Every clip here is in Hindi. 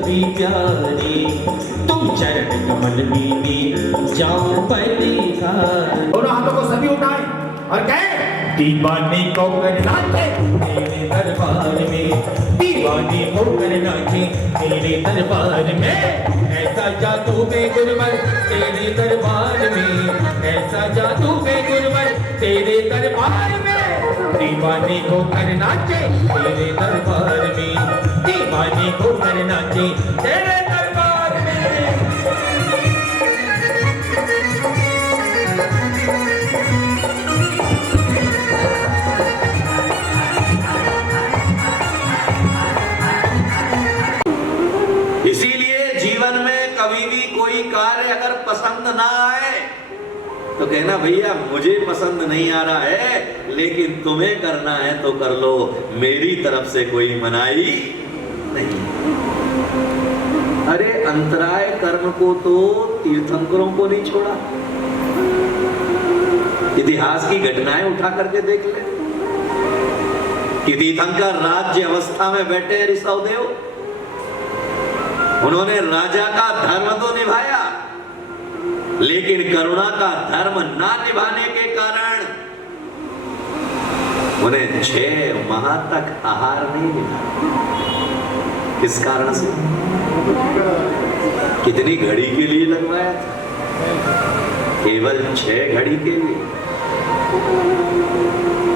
कभी प्यारी, तुम चरण कमल में जाओ पहली बार। दोनों हाथों को सभी उठाए और कहे दीवानी को करना मेरे दरबार में, दीवानी होकर नाचे तेरे दरबार में। ऐसा जादू बे गुरमल तेरे दरबार में, ऐसा जादू बे गुरमल तेरे दरबार में। दीवानी होकर नाचे तेरे दरबार में, दीवानी होकर नाचे तेरे दरबार में। इसीलिए जीवन में कभी भी कोई कार्य अगर पसंद ना आए तो कहना भैया मुझे पसंद नहीं आ रहा है, लेकिन तुम्हें करना है तो कर लो, मेरी तरफ से कोई मनाही नहीं। अरे अंतराय कर्म को तो तीर्थंकरों को नहीं छोड़ा। इतिहास की घटनाएं उठा करके देख ले कि तीर्थंकर राज्य अवस्था में बैठे ऋषभदेव, उन्होंने राजा का धर्म तो निभाया, लेकिन करुणा का धर्म ना निभाने के कारण उन्हें 6 माह तक आहार नहीं मिला। किस कारण से? कितनी घड़ी के लिए लगवाया था? केवल 6 घड़ी के लिए।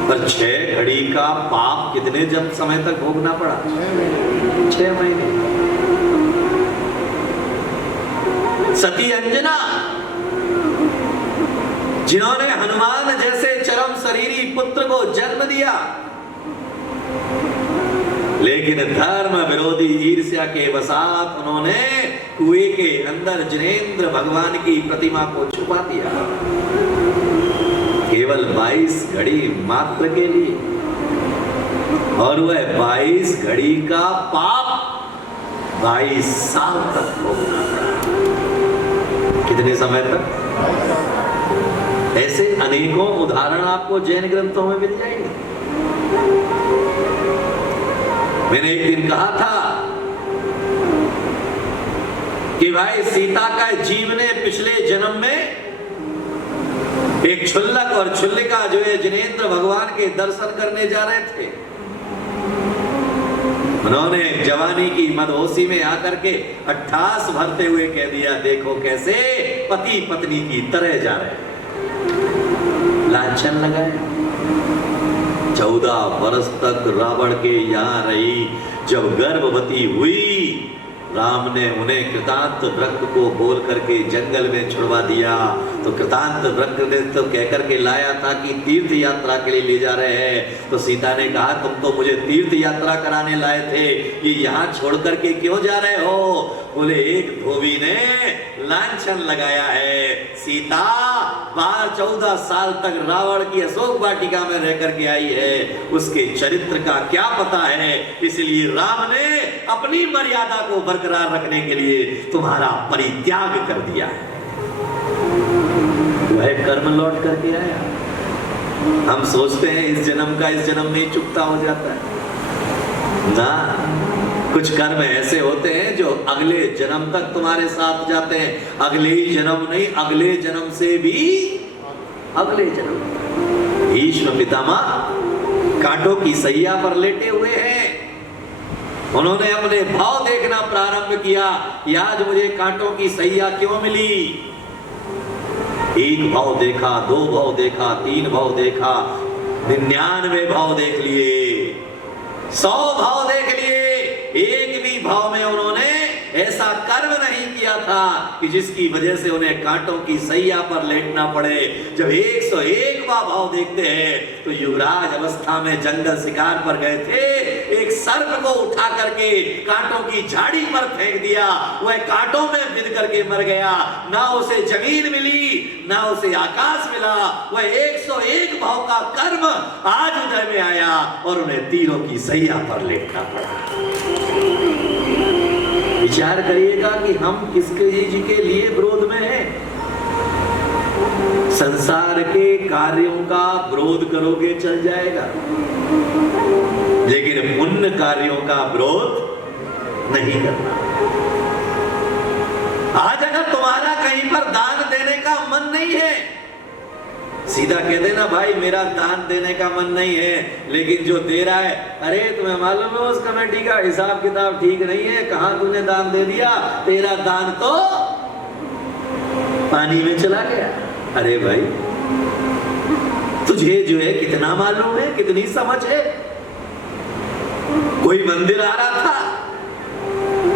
पर 6 घड़ी का पाप कितने जब समय तक भोगना पड़ा? 6 महीने। सती अंजना, जिन्होंने हनुमान जैसे चरम शरीरी पुत्र को जन्म दिया, लेकिन धर्म विरोधी ईर्ष्या के वसात उन्होंने कुएं के अंदर जिनेंद्र भगवान की प्रतिमा को छुपा दिया, केवल 22 घड़ी मात्र के लिए। और वह 22 घड़ी का पाप 22 साल तक भोगना पड़ा। कितने समय तक? ऐसे अनेकों उदाहरण आपको जैन ग्रंथों में मिल जाएंगे। मैंने एक दिन कहा था कि भाई सीता का जीव ने पिछले जन्म में एक क्षुल्लक और क्षुल्लिका जो है जिनेंद्र भगवान के दर्शन करने जा रहे थे, उन्होंने जवानी की मदहोशी में आकर के अट्ठास भरते हुए कह दिया, देखो कैसे पति पत्नी की तरह जा रहे हैं। लांछन लगाए। 14 वर्ष तक रावण के यहाँ रही। जब गर्भवती हुई, राम ने उन्हें कृतांत वृक्ष को बोल करके जंगल में छुड़वा दिया। तो कृतांत वृक्ष ने तो कहकर के लाया था कि तीर्थ यात्रा के लिए ले जा रहे हैं। तो सीता ने कहा, तुम तो मुझे तीर्थ यात्रा कराने लाए थे, ये यहाँ छोड़ करके क्यों जा रहे हो? बोले, एक धोबी ने लांछन लगाया है। सीता 14 साल तक रावण की अशोक वाटिका में रह करके आई है, उसके चरित्र का क्या पता है, इसलिए राम ने अपनी मर्यादा को बरकरार रखने के लिए तुम्हारा परित्याग कर दिया है। वह कर्म लौट करके आया। हम सोचते हैं इस जन्म का इस जन्म में चुकता हो जाता है ना। कुछ कर्म ऐसे होते हैं जो अगले जन्म तक तुम्हारे साथ जाते हैं। अगले ही जन्म नहीं, अगले जन्म से भी अगले जन्म। भीष्म पितामह कांटों की सैया पर लेटे हुए हैं। उन्होंने अपने भाव देखना प्रारंभ किया कि आज मुझे कांटों की सैया क्यों मिली। 1 भाव देखा, 2 भाव देखा, 3 भाव देखा, 99 भाव देख लिए, 100 भाव देख लिए। एक भी भाव में उन्होंने ऐसा कर्म नहीं किया था कि जिसकी वजह से उन्हें कांटों की सैया पर लेटना पड़े। जब 101वां भाव देखते हैं तो युवराज अवस्था में जंगल शिकार पर गए थे, एक सर्प को उठा करके कांटों की झाड़ी पर फेंक दिया। वह कांटों में बिध करके मर गया। ना उसे जमीन मिली, ना उसे आकाश मिला। वह 101 भाव का कर्म आज उदय में आया और उन्हें तीरों की सैया पर लेटना पड़ा। विचार करिएगा कि हम किसके जी के लिए विरोध में हैं। संसार के कार्यों का विरोध करोगे चल जाएगा, लेकिन पुण्य कार्यों का विरोध नहीं करना। आज अगर तुम्हारा कहीं पर दान देने का मन नहीं है, सीधा कह देना भाई मेरा दान देने का मन नहीं है, लेकिन जो दे रहा है, अरे तुम्हें मालूम है उस कमेटी का हिसाब किताब ठीक नहीं है, कहां तूने दान दे दिया, तेरा दान तो पानी में चला गया। अरे भाई तुझे जो है कितना मालूम है, कितनी समझ है। कोई मंदिर आ रहा था,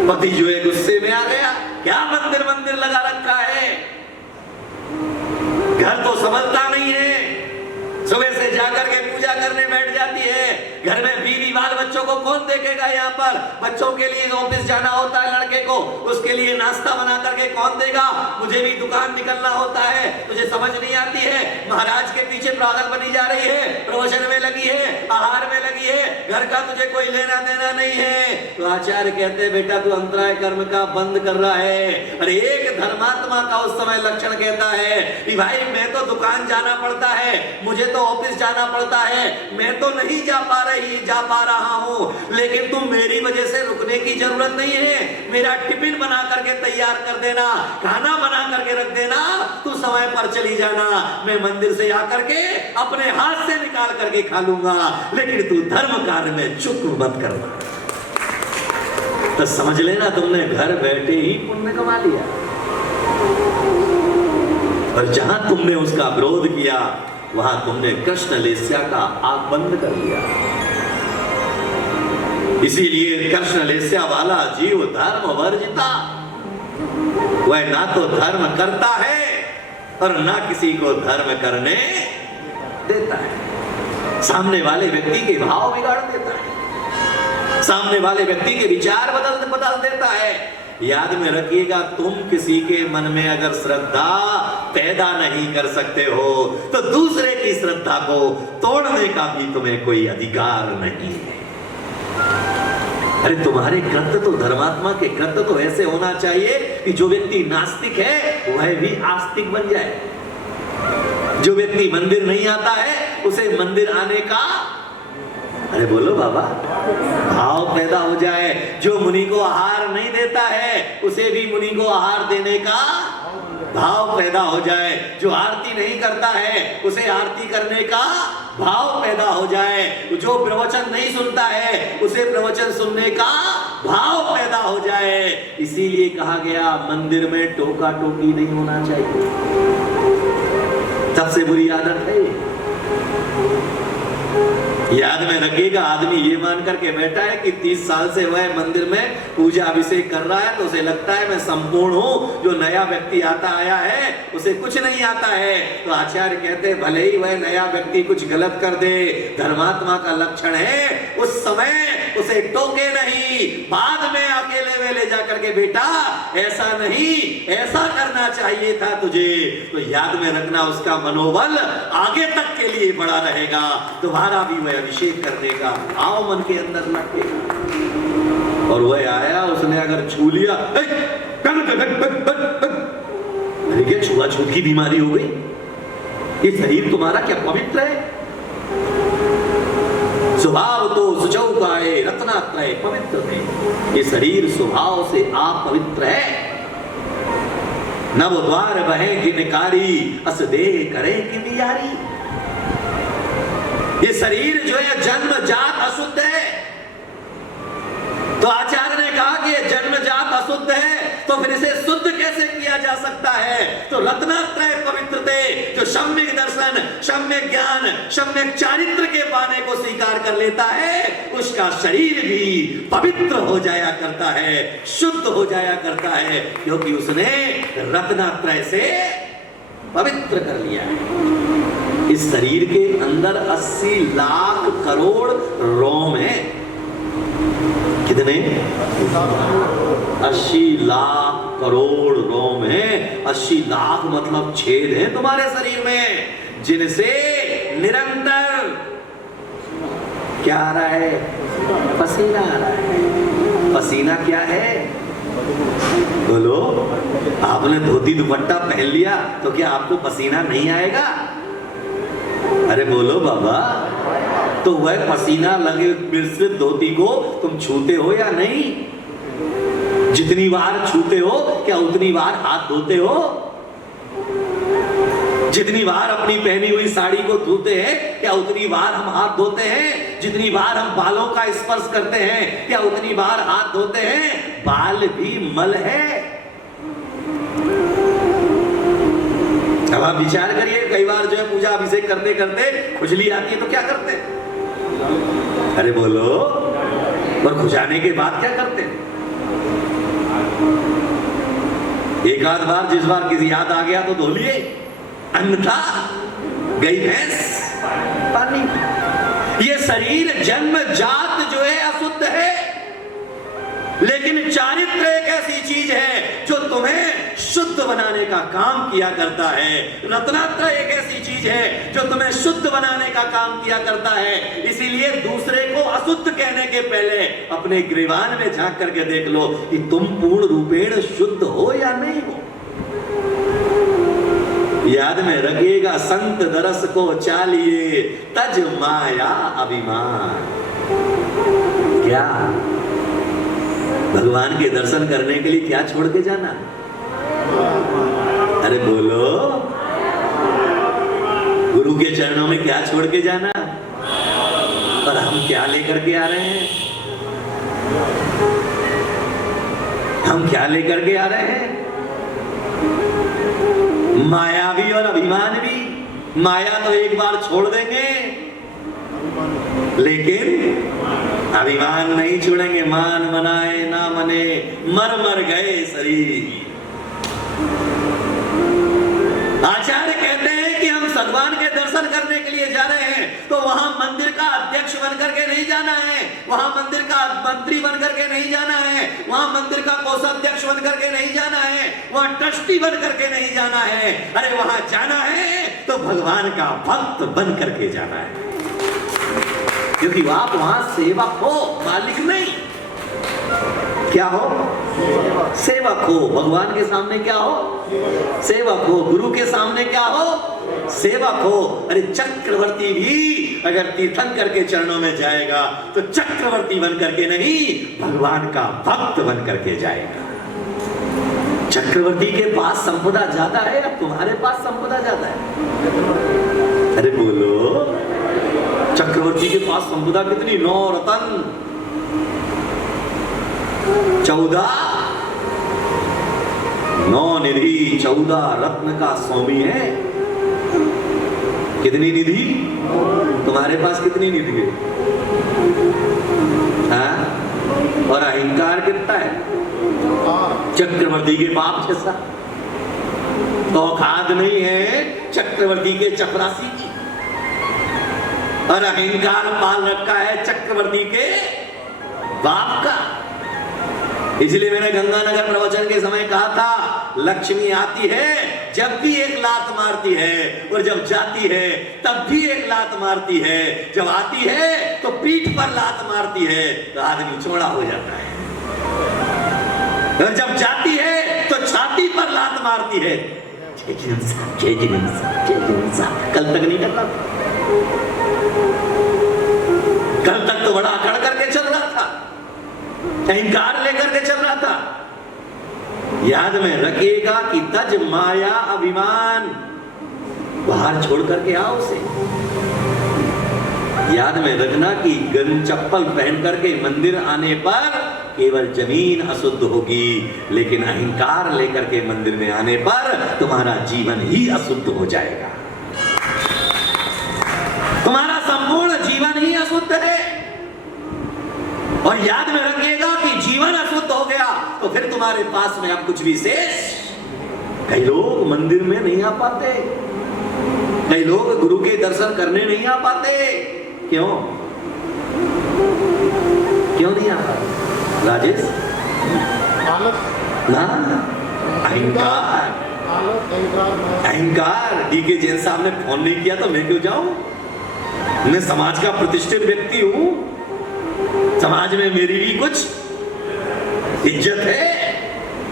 पति जो है गुस्से में आ गया, क्या मंदिर मंदिर लगा रखा है, घर तो संभलता नहीं है, सुबह से जाकर के पूजा करने बैठ जाती है, घर में बीवी बाल बच्चों को कौन देखेगा, यहाँ पर बच्चों के लिए ऑफिस जाना होता है लड़के को, उसके लिए नाश्ता बना करके कौन देगा, मुझे भी दुकान निकलना होता है, तुझे समझ नहीं आती है, महाराज के पीछे पागल बनी जा रही है, प्रवचन में लगी है, आहार में लगी है, घर का तुझे कोई लेना देना नहीं है। तो आचार्य कहते हैं बेटा तू अंतराय कर्म का बंद कर रहा है। अरे एक धर्मात्मा का उस समय लक्षण कहता है कि भाई मैं तो दुकान जाना पड़ता है, मुझे तो ऑफिस जाना पड़ता है, मैं तो नहीं जा पा रहा हूं, लेकिन तुम मेरी वजह से रुकने की जरूरत नहीं है, मेरा टिफिन बना करके तैयार कर देना, खाना बना करके रख देना, तू समय पर चली जाना, मैं मंदिर से आकर के अपने हाथ से निकाल करके खा लूंगा, लेकिन तू धर्म कार्य में चुप मत करना। तो समझ लेना तुमने घर बैठे ही पुण्य कमा लिया, और जहां तुमने उसका विरोध किया वहां तुमने कृष्ण लेस्या का आग बंद कर लिया। इसीलिए कृष्ण लेस्या वाला जीव धर्म वर्जिता, वह ना तो धर्म करता है और ना किसी को धर्म करने देता है। सामने वाले व्यक्ति के भाव बिगाड़ देता है, सामने वाले व्यक्ति के विचार बदल देता है। याद में रखिएगा, तुम किसी के मन में अगर श्रद्धा पैदा नहीं कर सकते हो तो दूसरे की श्रद्धा को तोड़ने का भी तुम्हें कोई अधिकार नहीं है। अरे तुम्हारे कृत्य तो, धर्मात्मा के कृत्य तो ऐसे होना चाहिए कि जो व्यक्ति नास्तिक है वह भी आस्तिक बन जाए, जो व्यक्ति मंदिर नहीं आता है उसे मंदिर आने का, अरे बोलो बाबा, भाव पैदा हो जाए। जो मुनि को आहार नहीं देता है उसे भी मुनि को आहार देने का भाव पैदा हो जाए, जो आरती नहीं करता है उसे आरती करने का भाव पैदा हो जाए, जो प्रवचन नहीं सुनता है उसे प्रवचन सुनने का भाव पैदा हो जाए। इसीलिए कहा गया मंदिर में टोका टोकी नहीं होना चाहिए, सबसे बुरी आदत है। याद में रखिएगा, आदमी ये मान करके बैठा है कि 30 साल से वह मंदिर में पूजा अभिषेक कर रहा है तो उसे लगता है मैं संपूर्ण हूं, जो नया व्यक्ति आता आया है उसे कुछ नहीं आता है। तो आचार्य कहते हैं भले ही वह नया व्यक्ति कुछ गलत कर दे, धर्मात्मा का लक्षण है उस समय उसे टोके नहीं, बाद में अकेले में ले जाकर के बेटा ऐसा नहीं, ऐसा करना चाहिए था तुझे। तो याद में रखना, उसका मनोबल आगे तक के लिए बड़ा रहेगा, दोबारा भी वह अभिषेक करने का भाव मन के अंदर लगेगा। और वह आया, उसने अगर छू लिया, क्या छुआछूत की बीमारी हो गई, ये शरीर तुम्हारा क्या पवित्र है? स्वभाव तो सुचौकाए रत्नात्रय पवित्र है, ये शरीर स्वभाव से आप पवित्र है। नव द्वार बहे जिनकारी अस देह करे की बियारी, ये शरीर जो है जन्मजात अशुद्ध है। तो आचार्य ने कहा कि ये जन्मजात अशुद्ध है, तो फिर इसे शुद्ध कैसे किया जा सकता है? तो रत्नात्रय पवित्रते, जो सम्यक दर्शन, सम्यक ज्ञान, सम्यक चारित्र के पाने को स्वीकार कर लेता है, उसका शरीर भी पवित्र हो जाया करता है, शुद्ध हो जाया करता है, क्योंकि उसने रत्नात्रय से पवित्र कर लिया है। इस शरीर के अंदर 80 लाख करोड़ रोम है। कितने? 80 लाख करोड़ रोम है। 80 लाख मतलब छेद हैं तुम्हारे शरीर में, जिनसे निरंतर क्या आ रहा है? पसीना आ रहा है। पसीना क्या है? बोलो, आपने धोती दुपट्टा पहन लिया तो क्या आपको पसीना नहीं आएगा? अरे बोलो बाबा, तो वह पसीना लगे मिश्रित धोती को तुम छूते हो या नहीं? जितनी बार छूते हो क्या उतनी बार हाथ धोते हो? जितनी बार अपनी पहनी हुई साड़ी को धोते हैं क्या उतनी बार हम हाथ धोते हैं? जितनी बार हम बालों का स्पर्श करते हैं क्या उतनी बार हाथ धोते हैं? बाल भी मल है। अब आप विचार करिए, कई बार जो है पूजा अभिषेक करते करते खुजली आती है तो क्या करते हैं? अरे बोलो। और खुजाने के बाद क्या करते हैं? एक आध बार जिस बार किसी याद आ गया तो धो लिए, अन्यथा गई भैंस पानी। ये शरीर जन्म जात जो है अशुद्ध है, लेकिन चारित्र एक ऐसी चीज है जो तुम्हें शुद्ध बनाने का काम किया करता है। रत्नात्र एक ऐसी चीज है जो तुम्हें शुद्ध बनाने का काम किया करता है। इसीलिए दूसरे को अशुद्ध कहने के पहले अपने ग्रीवान में झांक करके देख लो कि तुम पूर्ण रूपेण शुद्ध हो या नहीं हो। याद में रखिएगा, संत दरस को चालिए तज माया अभिमान। क्या भगवान के दर्शन करने के लिए क्या छोड़ के जाना? अरे बोलो, गुरु के चरणों में क्या छोड़ के जाना? और हम क्या लेकर के आ रहे हैं? हम क्या लेकर के आ रहे हैं? माया भी और अभिमान भी। माया तो एक बार छोड़ देंगे, लेकिन अभिमान नहीं छोड़ेंगे। मान मनाए ना मने, मर मर गए शरीर। आचार्य कहते हैं कि हम भगवान के दर्शन करने के लिए जा रहे हैं तो वहां मंदिर का अध्यक्ष बनकर के नहीं जाना है, वहां मंदिर का मंत्री बनकर के नहीं जाना है, वहां मंदिर का कोषाध्यक्ष बनकर के नहीं जाना है, वहां ट्रस्टी बनकर के नहीं जाना है। अरे वहां जाना है तो भगवान का भक्त बन करके जाना है, क्योंकि आप वहां सेवक हो, मालिक नहीं। क्या हो? सेवक हो। भगवान के सामने क्या हो? सेवक हो। गुरु के सामने क्या हो? सेवक हो। अरे चक्रवर्ती भी अगर तीर्थन करके चरणों में जाएगा तो चक्रवर्ती बन करके नहीं, भगवान का भक्त बन करके जाएगा। चक्रवर्ती के पास संपदा ज्यादा है या तुम्हारे पास संपदा ज्यादा है? अरे बोलो, चक्रवर्ती के पास संपदा कितनी? 9 रत्न, 14 9 निधि, 14 रत्न का स्वामी है। कितनी निधि? तुम्हारे पास कितनी निधि है? हाँ? और अहंकार कितना है? चक्रवर्ती के बाप जैसा। औकात नहीं है चक्रवर्ती के चपरासी की, और अहंकार पाल रखा है चक्रवर्ती के बाप का। इसलिए मैंने गंगानगर प्रवचन के समय कहा था, लक्ष्मी आती है जब भी एक लात मारती है, और जब जाती है तब भी एक लात मारती है। जब आती है तो पीठ पर लात मारती है तो आदमी चौड़ा हो जाता है, और जब जाती है तो छाती पर लात मारती है। कल तक नहीं कर रहा था, कल तक तो बड़ा अकड़ करके चल रहा था, अहंकार लेकर के चल रहा था। याद में रखिएगा कि तज माया अभिमान, बाहर छोड़ करके आओ उसे। याद में रखना कि गन चप्पल पहन करके मंदिर आने पर केवल जमीन अशुद्ध होगी, लेकिन अहंकार लेकर के मंदिर में आने पर तुम्हारा जीवन ही अशुद्ध हो जाएगा। तुम्हारा संपूर्ण जीवन ही अशुद्ध है। और याद में रखिएगा कि जीवन अशुद्ध हो गया तो फिर तुम्हारे पास में अब कुछ भी शेष। कई लोग मंदिर में नहीं आ पाते, कई लोग गुरु के दर्शन करने नहीं आ पाते। क्यों? क्यों नहीं आ पाते? राजेश? अहंकार। अहंकार। डीके जैन साहब ने फोन नहीं किया तो मैं क्यों जाऊं? मैं समाज का प्रतिष्ठित व्यक्ति हूं, समाज में मेरी भी कुछ इज्जत है।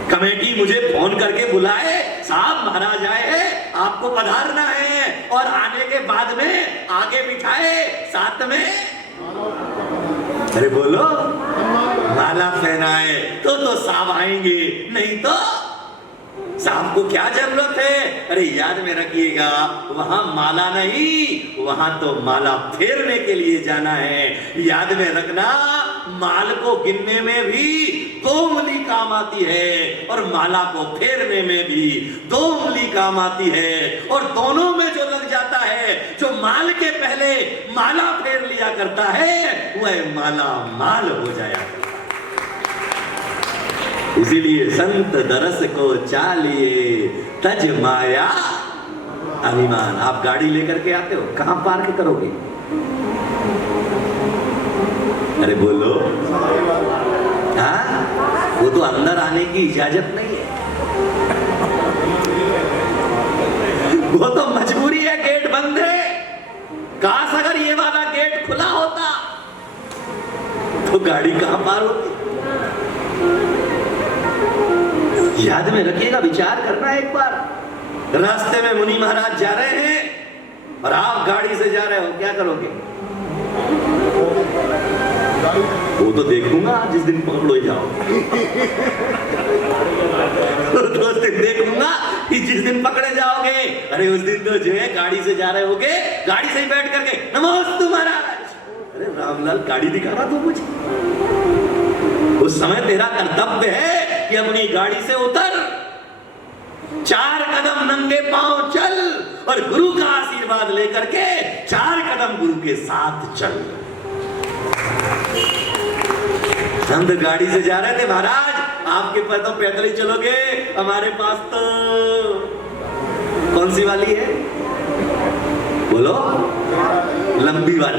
कमेटी मुझे फोन करके बुलाए, साहब महाराज आए हैं, आपको पधारना है, और आने के बाद में आगे बिठाए, साथ में अरे बोलो, माला पहनाए तो सांप आएंगे, नहीं तो सांप को क्या जरूरत है? अरे याद में रखिएगा, वहां माला नहीं, वहां तो माला फेरने के लिए जाना है। याद में रखना, माल को गिनने में भी 2 उंगली काम आती है और माला को फेरने में भी 2 उंगली काम आती है। और दोनों में जो लग जाता है, जो माल के पहले माला फेर लिया करता है, वह माला माल हो जाया। इसीलिए संत दरस को चालिए, तज माया अभिमान। आप गाड़ी लेकर के आते हो, कहां पार्क करोगे? अरे बोलो, हाँ, वो तो अंदर आने की इजाजत नहीं है, वो तो मजबूरी है, गेट बंद है। काश अगर ये वाला गेट खुला होता तो गाड़ी कहां पार होती? याद में रखिएगा, विचार करना एक बार। रास्ते में मुनि महाराज जा रहे हैं और आप गाड़ी से जा रहे हो, क्या करोगे? वो तो देखूंगा जिस दिन पकड़ो जाओ तो उस दिन देखूंगा कि जिस दिन पकड़े जाओगे। अरे उस दिन तो जो है गाड़ी से जा रहे होगे, गाड़ी से ही बैठ करके नमोस्तु महाराज। अरे रामलाल, गाड़ी दिखा रहा तू मुझे। उस समय तेरा कर्तव्य है कि अपनी गाड़ी से उतर, 4 कदम नंगे पांव चल और गुरु का आशीर्वाद लेकर के 4 कदम गुरु के साथ चल। हम तो गाड़ी से जा रहे थे महाराज, आपके पास तो पैदल ही चलोगे, हमारे पास तो कौन सी वाली है? बोलो, लंबी वाली।